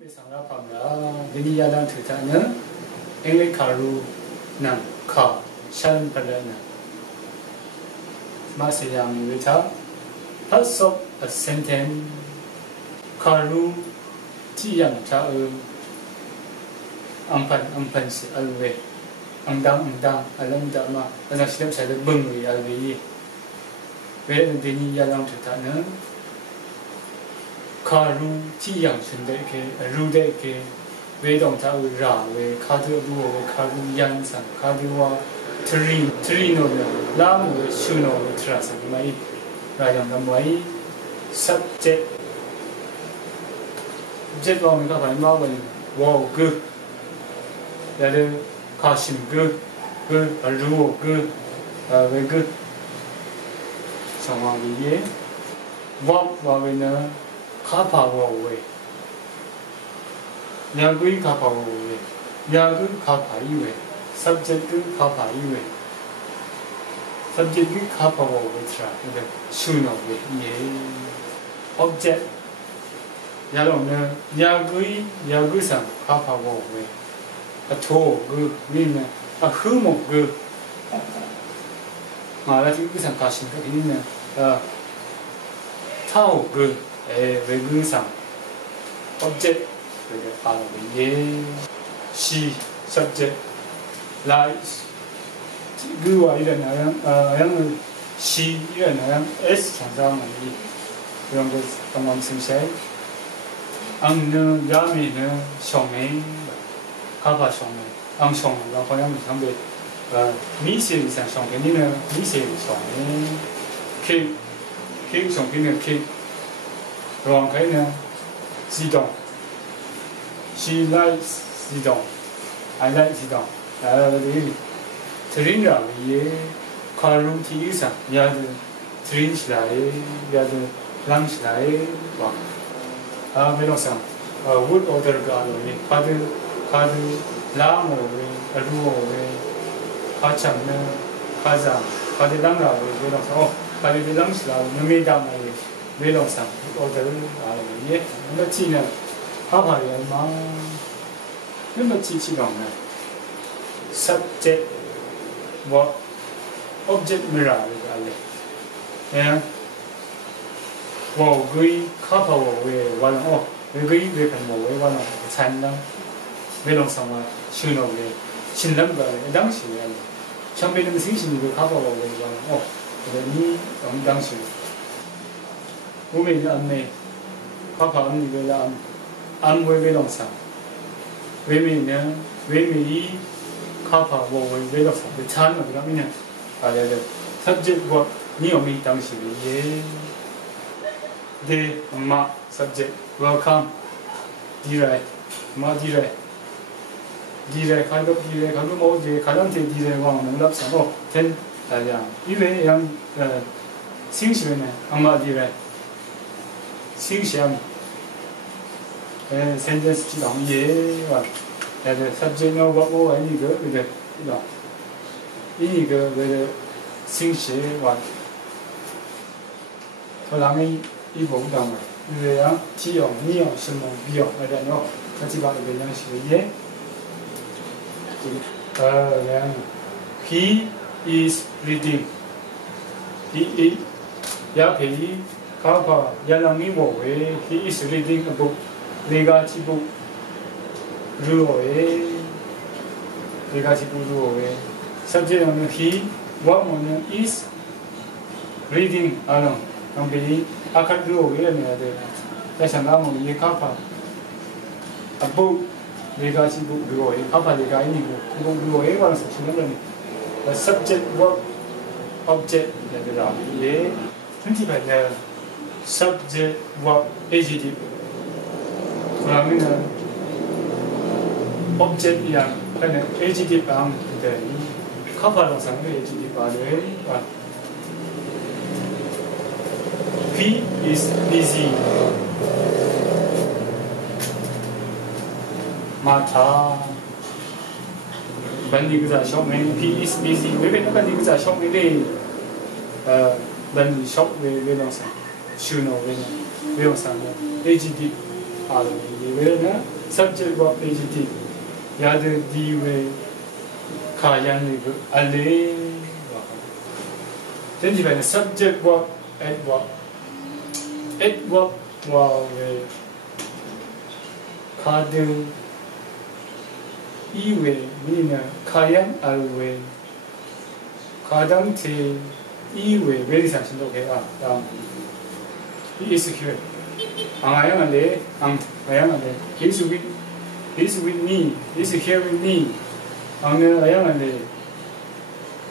về sáng ra phẩm là bên đi đang thử thách nữa anh lấy karu nằm khảo chân phần lên nè mà sẽ làm người ta phát sốc a sentence karu chỉ rằng cha âm phần sẽ ở về âm đăng làm đó mà anh sẽ sẽ được bưng người ở về bên đi đang thử thách nữa karu chỉ rằng sinh đấy cái ru đấy cái về động tác ra về karu ru về karu yan sang karu wa trino làm về suno về tra sang mấy ra yang làm mấy subject subject vào mình có phải nói về wow good là được kasim good ru good về good xong rồi gì vấp vào bên nữa khapa vào về nhà quý khapa vào về nhà quý khapa về subject quý khapa về subject quý khapa vào về tra được suy nào về ye object nhà lòng nữa nhà quý sang khapa vào về thô quý mình hư một quý mà là quý sang cả sinh cái gì nữa thao quý về cái sang object về cái à về ye she subject lại cái gọi là yang she là s chẳng ra mà đi用个当我们生谁anh呢家里呢小梅卡巴小梅anh小梅然后好像上边米线上小梅你呢米线小梅 K 小梅呢 K 然后呢自动 she likes 自动 I like 自动对 train 了也卡路体上也是 train 起来也是让起来哇没弄上wood order 个了也卡的拉我为路为卡长呢卡长卡的让了没弄上卡的让起来没当了没弄上 order 啊也那技能卡牌人嘛那么机器人呢 subject what object mirror cái này wow cái khắp vào vềวันcái về phần mồiวันthành đó về lòng sòng mà xưa nào về xin lắm rồi đáng sự này trong bên mình sinh sinh cái khắp vào vềวันcái này ông đáng sự bố mình là anh này khắp vào anh thì là anh về lòng sòng về mình nữa về mình khắp vào về lòng sòng về chán mà cái này à đây subject what你有没当时的耶？de ma subject welcome dire ma dire khai đốc dire khai đốc mẫu dire khai đốc thì dire hoàng nông lập sản thêm là gì như vậy yang sinh sản này ama dire sinh sản sentence chỉ đóng ye và là subject nó có ô ấy gì cái được đó ý cái về sinh sản và thôi làm一步到位，因为只有你有什么必要来的喏，他只把这个样式也，he is reading， he 也可以搞法也让你误会 he is reading a book， 你个这部如何诶？你个这部如何诶？实际上呢 he 我们呢 is reading 啊喏，当比akan dulu ya ni ada. Saya sangat mau ni kapal. Abu lega sibuk dulu ni kapal lega ini sibuk dulu ni orang sesuatu ni. Subject verb object ada dalam ye. Nanti pada subject verb adjective. Kalau ni object yang kan adjective yang kita ni kapal orang sangat adjective ada. He is busy. Mata. Bạn đi cái gì shop mình he is busy. Với bên đó bạn đi cái gì shop mình đi. Bạn đi shop về làm sao? Show nó về làm sao? Adjective 알아요. subject verb adjective 야드 디웨 가양이 그 알레 then subject verb adverb 와왜 카드 이외 미는 가양 알외 가당체 이외 외리상 신도게가 다음 이 SQL angayangale angayangale he's with me he's here with me angne ayangale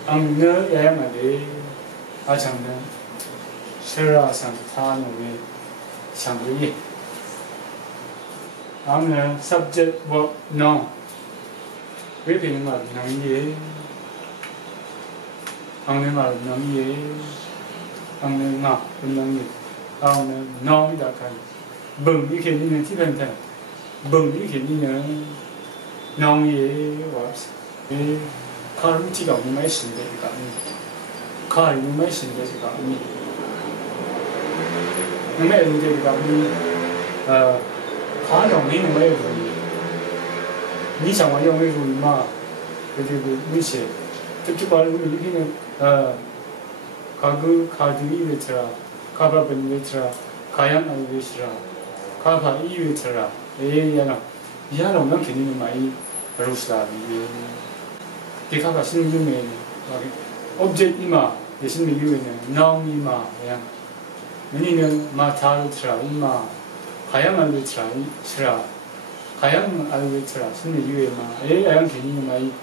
angne ayangale 아장는 설라상 타노의 장르이 angne subject verb noun 왜 되는 말 남이 angne 말 남이 angne 나 남이 angne noun이다 칸 bừng như khiến như thiết thân thể bừng như khiến như nông ye và cái khai chỉ đạo như mấy sinh đấy cả khai như mấy sinh đấy cả như mấy người đấy cả khai đồng ý như mấy người你想玩用为主嘛对对对没写这就把你们这个가그 카드 이외트라 가바ben 이외트라 가양 이외트라 가바 이외트라 에야나 이하로는 괜히 많이 루스라비 디카가 신유메 object 이마 대신 이유에는 noun 이마 그냥 우리는 마타르트라 이마 가양 알베트라 시라 가양 알베트라 신의 이유에마 에야양 괜히 많이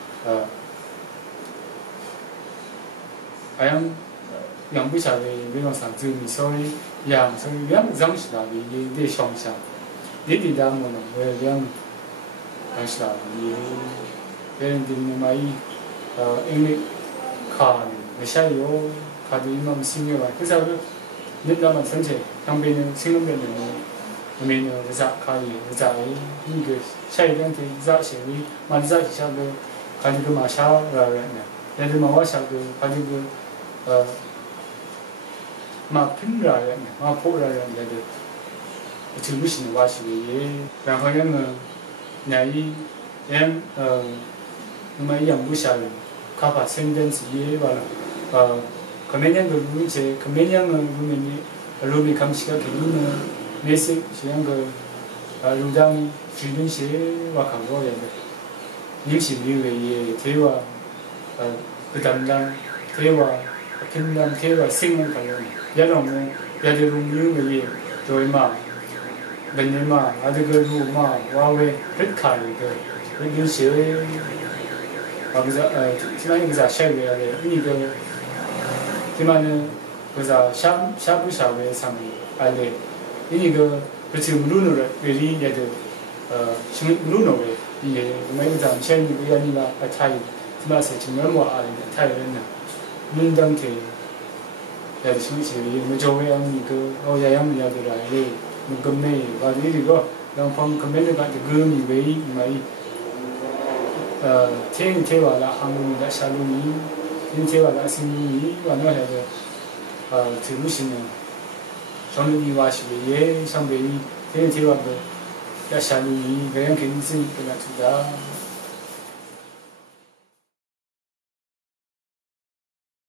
가양 yang不晓得没有上周你稍微养稍微养长时了也得想想，你得咱们呢，我养长时了也别人的那么因为卡没下油，卡的那么新的吧，可是你那么生气，旁边的新那边的那边的啥卡也啥那个下一两天啥些你马上下个卡这个马下来了呢，但是马我下个卡这个막 핀라야, 막 포라야, 내가 들으시는 와시기.然后呢，나이 양 정말 양부샤 가봐 센텐스 예와라. 그면양 그 문제, 그면양은 보면이 로미 감시가 되는 메시 시양 그 루당 주는 시와 강조야. nim시 미외의 대화 그 담당 대화 핀란 대화 생명 관련 야롱은 야데룸유의 조이마 벤네마 아드거루마 와웨 헷카이그 인시의 아버자 지난해 그자 샤이베야데 이니그 지만은 그자 샤부샤베 상이 알레 이니그 그치 루노를 외리 야데 신 루노에 이게 매우자 샤이니 비야니가 아타이 지마세 정면와 알레 타이는 문당테 야지 신시의 무조웨 아니그 야양미야들아이 무금네 바디리고 랑펑 금메네 바디 금이 웨이 마이 테와라 한국이다 샤루니 인테와라 신이 와노야데 들으시는 저는 이와시베 상배이 테와도 야샤루니 그냥 괜찮으니까 주다